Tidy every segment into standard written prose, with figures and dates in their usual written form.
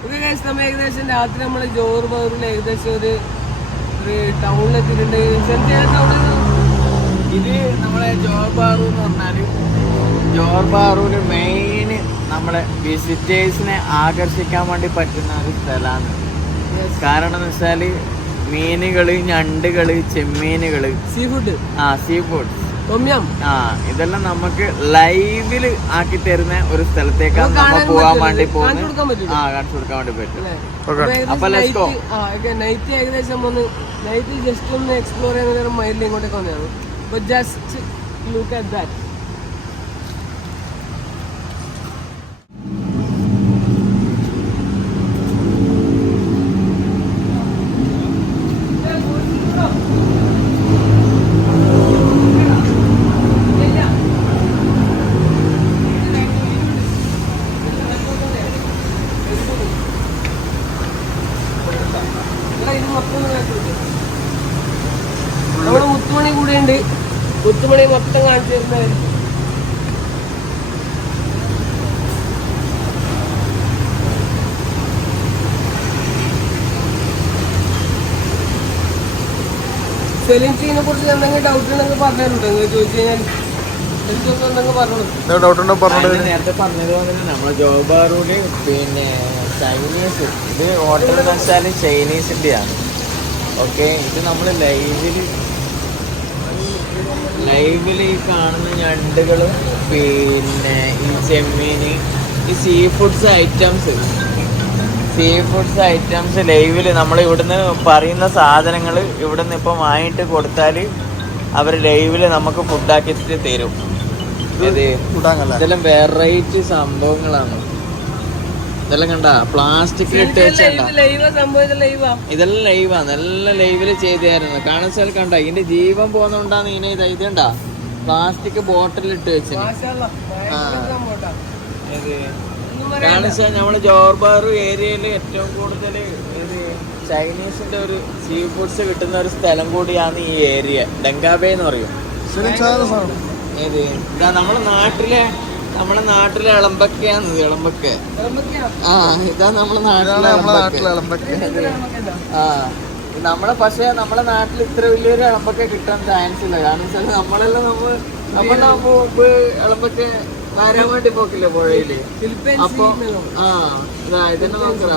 നമ്മൾ ഏകദേശം രാത്രി നമ്മള് ജോർ ബഹറിൽ ഏകദേശം ഒരു ടൗണിലെത്തിയിട്ടുണ്ട്. ഇത് നമ്മളെ ജോർ ബാറു എന്ന് പറഞ്ഞാല് ജോർ ബാറൂര് മെയിൻ നമ്മളെ വിസിറ്റേഴ്സിനെ ആകർഷിക്കാൻ വേണ്ടി പറ്റുന്ന ഒരു സ്ഥലമാണ്. കാരണം എന്ന് വെച്ചാല് മീനുകള്, ഞണ്ടുകള്, ചെമ്മീനുകള്, സീ ഫുഡ്, സീ ഫുഡ്, ഇതെല്ലാം നമുക്ക് ലൈവില് ആക്കി തരുന്ന ഒരു സ്ഥലത്തേക്കാണ് നമ്മൾ പോകാൻ വേണ്ടി പോകുന്നത്. കാണിച്ചു കൊടുക്കാൻ വേണ്ടി പറ്റും. അപ്പൊ നൈറ്റ് ഏകദേശം നൈറ്റ് ജസ്റ്റ് ഒന്ന് എക്സ്പ്ലോർ ചെയ്യുന്ന നേരം മൈലിൽ ഇങ്ങോട്ടേക്ക് വന്നതാണ്. But just look at that. നമ്മുടെ മുത്തുമണി കൂടെ ഉണ്ട്. മുത്തുമണി മൊത്തം കാണിച്ചു തരുന്നവർ. സെലിൻസിനെ കുറിച്ച് എന്തെങ്കിലും ഡൗട്ട് ഉണ്ടെങ്കിൽ പറഞ്ഞിട്ടുണ്ടോ? നിങ്ങൾ ചോദിച്ചു കഴിഞ്ഞാൽ നേരത്തെ പറഞ്ഞതുപോലെ നമ്മളെ ജോബാറൂടെ പിന്നെ ചൈനീസ്, ഇത് ഹോട്ടൽ എന്ന് വെച്ചാൽ ചൈനീസിൻ്റെയാണ്. ഓക്കെ, ഇത് നമ്മൾ ലൈവിൽ ഈ കാണുന്ന ഞണ്ടുകളും പിന്നെ ഈ ചെമ്മീന്, ഈ സീ ഫുഡ്സ് ഐറ്റംസ് ലൈവിൽ നമ്മൾ ഇവിടുന്ന് പറയുന്ന സാധനങ്ങൾ ഇവിടുന്ന് ഇപ്പം വാങ്ങിയിട്ട് കൊടുത്താൽ അവർ ലൈവിൽ നമുക്ക് ഫുഡാക്കിയിട്ട് തരും. ഇതെല്ലാം വെറൈറ്റി സംഭവങ്ങളാണ്. ഇതെല്ലാം കണ്ട പ്ലാസ്റ്റിക് ഇട്ട് വെച്ചാ ഇതെല്ലാം ലൈവാ, നല്ല ലൈവില് ചെയ്തായിരുന്നു. കാണാൻ സ്ഥലം കണ്ട ഇതിന്റെ ജീവൻ പോകുന്നോണ്ടാണ് ഇതിനെ ഇത് കണ്ട പ്ലാസ്റ്റിക് ബോട്ടിൽ ഇട്ട് വെച്ചു. കാരണം വെച്ചാൽ നമ്മള് ജോർബാറു ഏരിയയില് ഏറ്റവും കൂടുതൽ ഇത് ചൈനീസിന്റെ ഒരു സീ ഫുഡ്സ് കിട്ടുന്ന ഒരു സ്ഥലം കൂടിയാണ് ഈ ഏരിയ. ഡെങ്കാബേ എന്ന് പറയും. ഏത് ഇതാ നമ്മളെ നാട്ടിലെ ഇളമ്പക്കയാണ്. ഇളമ്പക്ക ഇതാ നമ്മളെ നാട്ടിലെ നമ്മളെ പക്ഷെ നമ്മളെ നാട്ടിൽ ഇത്ര വലിയൊരു ഇളമ്പക്ക കിട്ടാൻ ചാൻസ് ഇല്ല. കാരണം വെച്ചാൽ നമ്മളെല്ലാം മുമ്പ് ഇളമ്പക്ക വരാൻ വേണ്ടി പോക്കില്ല പുഴയില്. അപ്പൊ ഇതെല്ലാം നോക്കാം.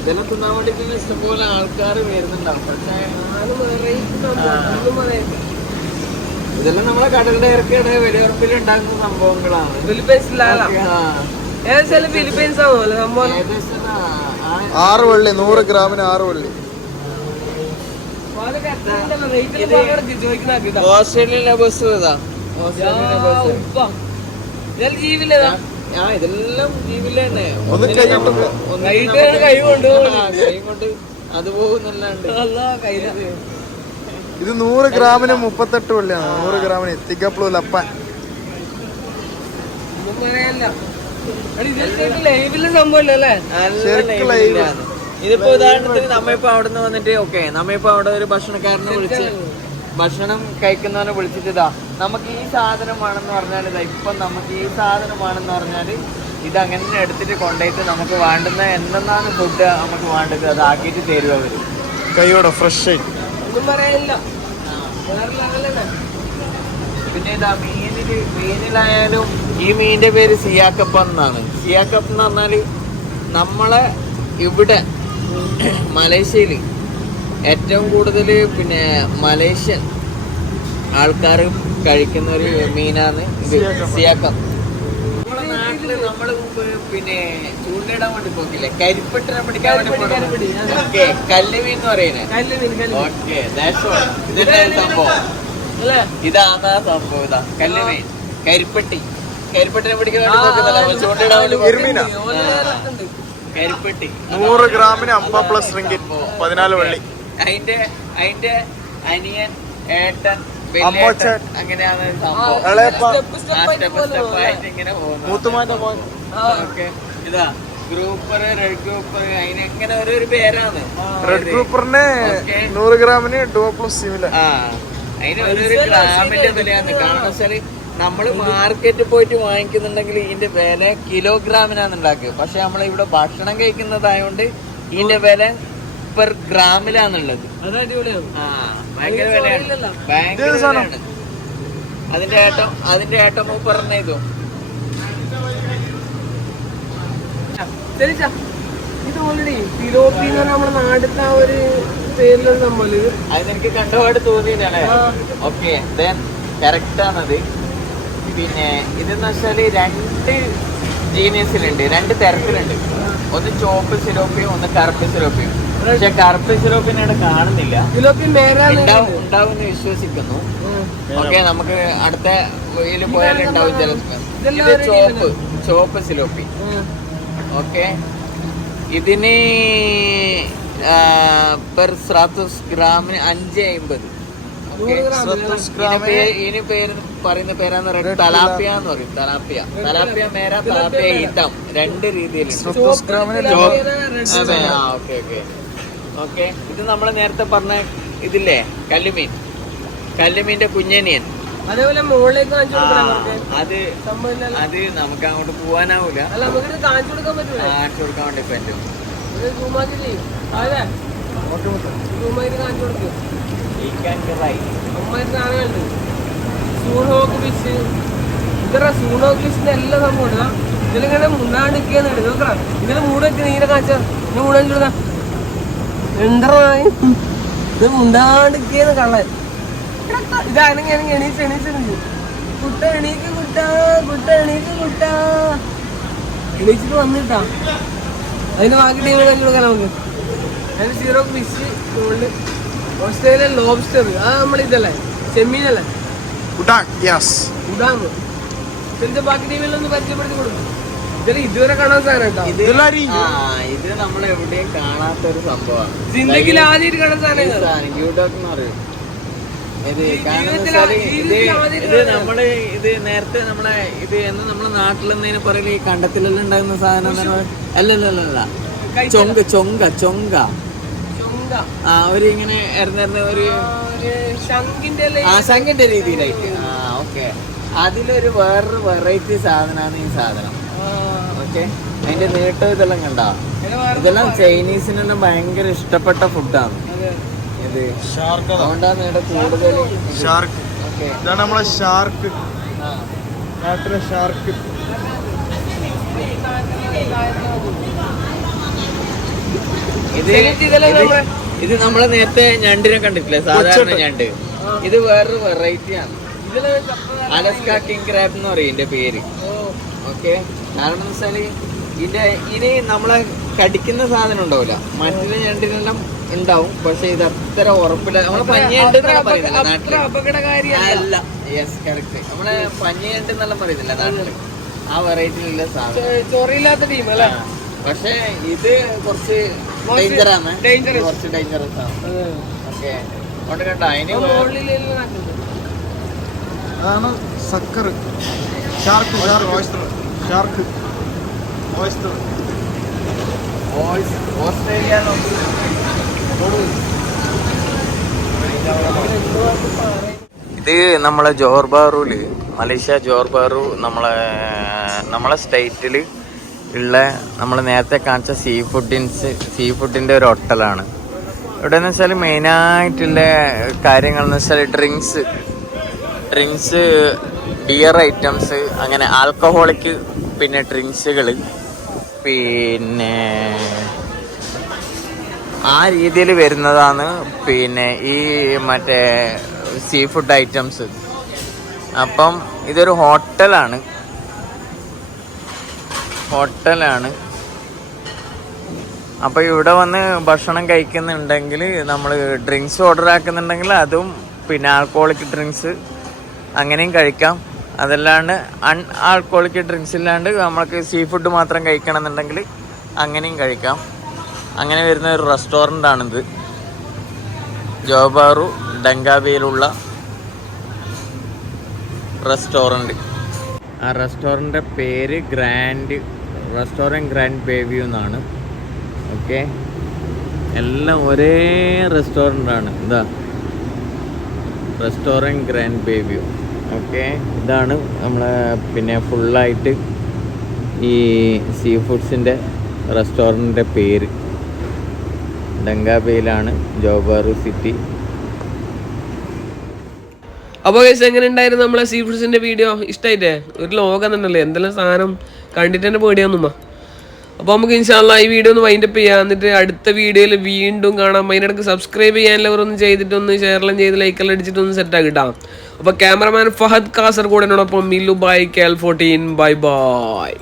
ഇതെല്ലാം തിന്നാൻ വേണ്ടിട്ട് ഇഷ്ടംപോലെ ആൾക്കാർ വരുന്നുണ്ടാവും. പക്ഷേ ഇതെല്ലാം നമ്മളെ കടലിന്റെ ഇറക്കിയുടെ വെടിയുറപ്പിൽ ഉണ്ടാക്കുന്ന സംഭവങ്ങളാണ്. ഫിലിപ്പീൻസ് ആണോ സംഭവം? 6 വള്ളി 100 ഗ്രാമിന് 6 വള്ളി. ഓസ്ട്രേലിയയിലെ ബസ് ഇതാ. ഇതെല്ലാം ജീവില് തന്നെ. കൈ കൊണ്ട് അത് പോകുന്നല്ലാണ്ട്. ഇത് 100 ഗ്രാമിന് 38 വള്ളിയാണ്. 100 ഗ്രാമിന് തികപ്ലൂ ലപ്പൻ. ഇതിപ്പോ ഉദാഹരണത്തിന് നമ്മളിപ്പോ അവിടെ നിന്ന് വന്നിട്ട് നമ്മളിപ്പോ അവിടെ ഒരു ഭക്ഷണക്കാരനെ വിളിച്ച് ഭക്ഷണം കഴിക്കുന്നവനെ വിളിച്ചിട്ട് നമുക്ക് ഈ സാധനമാണെന്ന് പറഞ്ഞാൽ ഇപ്പം നമുക്ക് ഈ സാധനമാണെന്ന് പറഞ്ഞാൽ ഇത് അങ്ങനെ എടുത്തിട്ട് കൊണ്ടുപോയിട്ട് നമുക്ക് വേണ്ടുന്ന എന്തെന്നാണ് ഫുഡ് നമുക്ക് വേണ്ടത് അതാക്കിയിട്ട് തരും അവര് കൈയോടെ ഫ്രഷ്. പിന്നെ ഇതാ മീനിലായാലും ഈ മീനിന്റെ പേര് സിയാക്കപ്പ എന്നാണ്. സിയാക്കപ്പ് എന്ന് പറഞ്ഞാല് നമ്മളെ ഇവിടെ മലേഷ്യയിൽ ഏറ്റവും കൂടുതൽ പിന്നെ മലേഷ്യൻ ആൾക്കാർ കഴിക്കുന്ന ഒരു മീനാണ് ഇത് സിയാക്കപ്പ്. നമ്മുടെ നാട്ടില് നമ്മള് മുമ്പ് പിന്നെ ചൂണ്ടയിടാൻ വേണ്ടി പോക്കില്ലേ, കരിപ്പെട്ടിനെ പിടിക്കാൻ വേണ്ടി ഓക്കെ കല്ലുമീൻ എന്ന് പറയുന്നത്. ഓക്കെ ഇതിന്റെ സംഭവം ഇതാ സംഭവം. ഇതാ കല്ലുമീൻ, കരിപ്പെട്ടിനെ പിടിക്കാൻ വേണ്ടി പോക്കുന്നല്ല, ചൂണ്ടയിടാൻ വേണ്ടി കരിപ്പെട്ടി. 100 ഗ്രാമിന് 50 പ്ലസ് റിംഗിറ്റ് 14 വള്ളി. അതിന്റെ അനിയൻ, ഏട്ടൻ, അങ്ങനെയാണ് ഇങ്ങനെ പോകുന്നത്. ഇതാ ഗ്രൂപ്പർ, റെഡ് ഗ്രൂപ്പർ, അതിനെങ്ങനെ ഓരോ പേരാണ്. റെഡ് ഗ്രൂപ്പറിന് 100 ഗ്രാമിന് 2 പ്ലസ് സിമിലർ. അതിന് ഓരോരു ഗ്രാമിന്റെ വിലയാണ്. കാരണം വെച്ചാല് നമ്മള് മാർക്കറ്റിൽ പോയിട്ട് വാങ്ങിക്കുന്നുണ്ടെങ്കിൽ ഇതിന്റെ വില കിലോഗ്രാമിനാണ് ഉണ്ടാക്കുക. പക്ഷെ നമ്മൾ ഇവിടെ ഭക്ഷണം കഴിക്കുന്നതായോണ്ട് ഇതിന്റെ വില പെർ ഗ്രാമിലാന്നുള്ളത്. അത് അടിപൊളിയാണ്. ഭയങ്കര വിലയാണ്, ഭയങ്കര വിലയാണ്. അതിന്റെ ഏട്ടം പറഞ്ഞ ഇതും ശരി. ഇത് ഓൾറെഡി തിലോപ്പി എന്ന് പറഞ്ഞാൽ നമ്മുടെ നാട്ടിലത്തെ ആ ഒരു പേരിലുള്ള സംഭവം ഇത്. അതെനിക്ക് കണ്ടുപാട് തോന്നിയതല്ലേ. ഓക്കെ, കറക്റ്റ് ആണത്. പിന്നെ ഇതെന്ന് വെച്ചാല് 2 ജീനിയസിലുണ്ട്, 2 തരത്തിലുണ്ട്. ഒന്ന് ചോപ്പ് സിലോപ്പിയും ഒന്ന് കറുപ്പ് സിലോപ്പിയും. പക്ഷെ കറുപ്പ് സിലോപ്പിനെ ഇവിടെ കാണുന്നില്ല. ഉണ്ടാവും വിശ്വസിക്കുന്നു. ഓക്കെ, നമുക്ക് അടുത്ത ഇതിൽ പോയാലും ഉണ്ടാവും ചിലപ്പോൾ. ഇത് ചോപ്പ് സിലോപ്പി. ഓക്കെ, ഇതിന് പെർ 100 ഗ്രാമിന് 5.50. ഇതിന് പേര് പറയുന്ന പേരാന്ന് പറയുന്നത് തലാപ്പിയ എന്ന് പറയും. തലാപ്പിയ മേര, തലാപ്പിയ ഈത്തം, 2 രീതിയിലുണ്ട്. ഓക്കെ, ഇത് നമ്മള് നേരത്തെ പറഞ്ഞ ഇതില്ലേ കല്ലുമീന്റെ കുഞ്ഞനിയൻ. അതേപോലെ മുകളിലേക്ക് അത് നമുക്ക് അങ്ങോട്ട് പോവാനാവൂല, കാണിച്ചു കൊടുക്കാൻ പറ്റൂല. കാണിച്ചു കൊടുക്കാൻ വേണ്ടി പറ്റും. എല്ലാ സംഭവം ഇതിലിങ്ങനെ മുണ്ടാണ്ടിരിക്കാന്ന് നോക്കറ. ഇതില് മൂട് വെച്ച് നീരെ കാണിച്ച മൂടാൻ എന്താ ഇത് മുണ്ടാണ്ടിരിക്കാന്ന് കള്ളൻ. ഇതാണെങ്കിൽ എണീച്ചിട്ടുണ്ട്. കുട്ട എണീക്ക് എണീച്ചിട്ട് വന്നിട്ടാ അതിന് ബാക്കി ടീമിൽ കണ്ടു കൊടുക്കാൻ നമുക്ക്. അതിന് 0 ഫിഷ്, ഗോൾഡ്, ഓസ്ട്രേലിയൻ ലോബ്സ്റ്റർ. അത് നമ്മളിതല്ലേ, ചെമ്മീനല്ലേ, ഉടാന്ന്. ഇതിന്റെ ബാക്കി ടീമിലൊന്ന് പരിചയപ്പെടുത്തി കൊടുക്കും. ഇതിൽ ഇതുവരെ കാണാൻ സാധനം കേട്ടോ. ഇത് നമ്മൾ എവിടെയും കാണാത്തൊരു സംഭവമാണ്. ജിന്ദഗിയിൽ ആദ്യമായിട്ട് കാണാൻ സാധനം യൂഡോക്ക് എന്ന് പറയും. ഇത് നമ്മള് ഇത് നേരത്തെ നമ്മളെ ഇത് എന്ന് നമ്മളെ നാട്ടിലെന്നതിന് പറയല് ഈ കണ്ടത്തിലെല്ലാം ഉണ്ടാകുന്ന സാധനം. അല്ലല്ല, ചൊങ്ക. ഒരു ഇങ്ങനെ ഇറന്നിരുന്ന ഒരു ശംഖിന്റെ രീതിയിലായിട്ട്. ഓക്കെ, അതിലൊരു വേറൊരു വെറൈറ്റി സാധനമാണ് ഈ സാധനം. ഓക്കെ, അതിന്റെ നീട്ടം ഇതെല്ലാം കണ്ടാ. ഇതെല്ലാം ചൈനീസിനെല്ലാം ഭയങ്കര ഇഷ്ടപ്പെട്ട ഫുഡാണ് ഇത്. അതുകൊണ്ടാണ് ഇവിടെ കൂടുതൽ ഷാർക്ക്. ഇതാണ് നമ്മളെ ഷാർക്ക്, നാട്ടിലെ ഷാർക്ക്. ഇത് നമ്മളെ നേരത്തെ ഞണ്ടിനെ കണ്ടിട്ടില്ലേ, സാധാരണ ഞണ്ട്. ഇത് വേറൊരു വെറൈറ്റി ആണ്. അലസ്ക കിങ് ക്രാബ് എന്ന് പറയും ഇതിന്റെ പേര്. ഓക്കെ, കാരണം എന്ന് വെച്ചാല് ഇനി നമ്മളെ കടിക്കുന്ന സാധനം ഉണ്ടാവില്ല. മറ്റുള്ള ഞണ്ടിനെല്ലാം ഉണ്ടാവും, പക്ഷെ ഇത് അത്ര ഉറപ്പില്ല. നമ്മളെ പഞ്ഞിയുണ്ട് പറയുന്നില്ല നാട്ടില്. അല്ല, യെസ് കറക്റ്റ്. നമ്മളെ പഞ്ഞിയുണ്ട് എന്നെല്ലാം പറയുന്നില്ല നാട്ടില്. ആ വെറൈറ്റിയിലുള്ള സാധനം ചൊറിയില്ലാത്ത ടീം അല്ലേ. പക്ഷെ ഇത് കുറച്ച് ഡേഞ്ചറാണ്, കുറച്ച് ഡേഞ്ചറസ് ആണ്. ഓക്കെ, അതുകൊണ്ട് കേട്ടോ അതിന് അതാണ് സക്കർ, ഷാർക്ക്, ഓസ്ട്രേലിയ. ഇത് നമ്മളെ ജോഹർ ബാറുല്, മലേഷ്യ ജോഹർ ബാറു നമ്മളെ സ്റ്റേറ്റില് ഉള്ള നമ്മൾ നേരത്തെ കാണിച്ച സീ ഫുഡിൻ്റെ ഒരു ഹോട്ടലാണ്. ഇവിടെ എന്ന് വെച്ചാൽ മെയിനായിട്ടുള്ള കാര്യങ്ങൾ എന്ന് വെച്ചാൽ ഡ്രിങ്ക്സ്, ബിയർ ഐറ്റംസ്, അങ്ങനെ ആൽക്കഹോളിക്, പിന്നെ ഡ്രിങ്ക്സുകൾ, പിന്നെ ആ രീതിയിൽ വരുന്നതാണ്. പിന്നെ ഈ മറ്റേ സീ ഫുഡ് ഐറ്റംസ്. അപ്പം ഇതൊരു ഹോട്ടലാണ്. അപ്പോൾ ഇവിടെ വന്ന് ഭക്ഷണം കഴിക്കുന്നുണ്ടെങ്കിൽ, നമ്മൾ ഡ്രിങ്ക്സ് ഓർഡർ ആക്കുന്നുണ്ടെങ്കിൽ അതും, പിന്നെ ആൽക്കഹോളിക് ഡ്രിങ്ക്സ് അങ്ങനെയും കഴിക്കാം. അതല്ലാണ്ട് ആൽക്കഹോളിക് ഡ്രിങ്ക്സ് ഇല്ലാണ്ട് നമ്മൾക്ക് സീ ഫുഡ് മാത്രം കഴിക്കണം എന്നുണ്ടെങ്കിൽ അങ്ങനെയും കഴിക്കാം. അങ്ങനെ വരുന്ന ഒരു റെസ്റ്റോറൻ്റാണിത്, ജോഹർ ബാറു ഡങ്കാബിയിലുള്ള റെസ്റ്റോറൻറ്റ്. ആ റെസ്റ്റോറൻറ്റിൻ്റെ പേര് റെസ്റ്റോറൻറ്റ് ഗ്രാൻഡ് ബേവ്യൂ എന്നാണ്. ഓക്കെ, എല്ലാം ഒരേ റെസ്റ്റോറൻ്റാണ്. എന്താ റെസ്റ്റോറൻറ്റ് ഗ്രാൻഡ് ബേവ്യൂ. ഓക്കെ, ഇതാണ് നമ്മളെ പിന്നെ ഫുള്ളായിട്ട് ഈ സീ ഫുഡ്സിൻ്റെ റെസ്റ്റോറൻറ്റിൻ്റെ പേര്. ഡങ്കാബയിലാണ്, ജോബാറു സിറ്റി. അപ്പോൾ ഗൈസ് എങ്ങനെ ഉണ്ടായിരുന്നു നമ്മളെ സീ ഫുഡ്സിൻ്റെ വീഡിയോ? ഇഷ്ടമായിട്ടേ? ഒരു ലോകം തന്നെയല്ലേ, എന്തെല്ലാം സാധനം കണ്ടിട്ട് തന്നെ പേടിയാവുന്നുമ്മ. അപ്പോൾ നമുക്ക് ഇൻഷാല്ലാ ഈ വീഡിയോ ഒന്ന് വൈൻഡപ്പ് ചെയ്യാം. എന്നിട്ട് അടുത്ത വീഡിയോയിൽ വീണ്ടും കാണാം. അതിനിടയ്ക്ക് സബ്സ്ക്രൈബ് ചെയ്യാനുള്ളവരൊന്നും ചെയ്തിട്ടൊന്ന് ഷെയറെല്ലാം ചെയ്ത് ലൈക്കെല്ലാം അടിച്ചിട്ടൊന്ന് സെറ്റാക്കി കിട്ടാം. അപ്പോൾ ക്യാമറമാൻ ഫഹദ് കാസർഗോഡിനോടൊപ്പം മില്ലു ബൈ KL14. Bye by.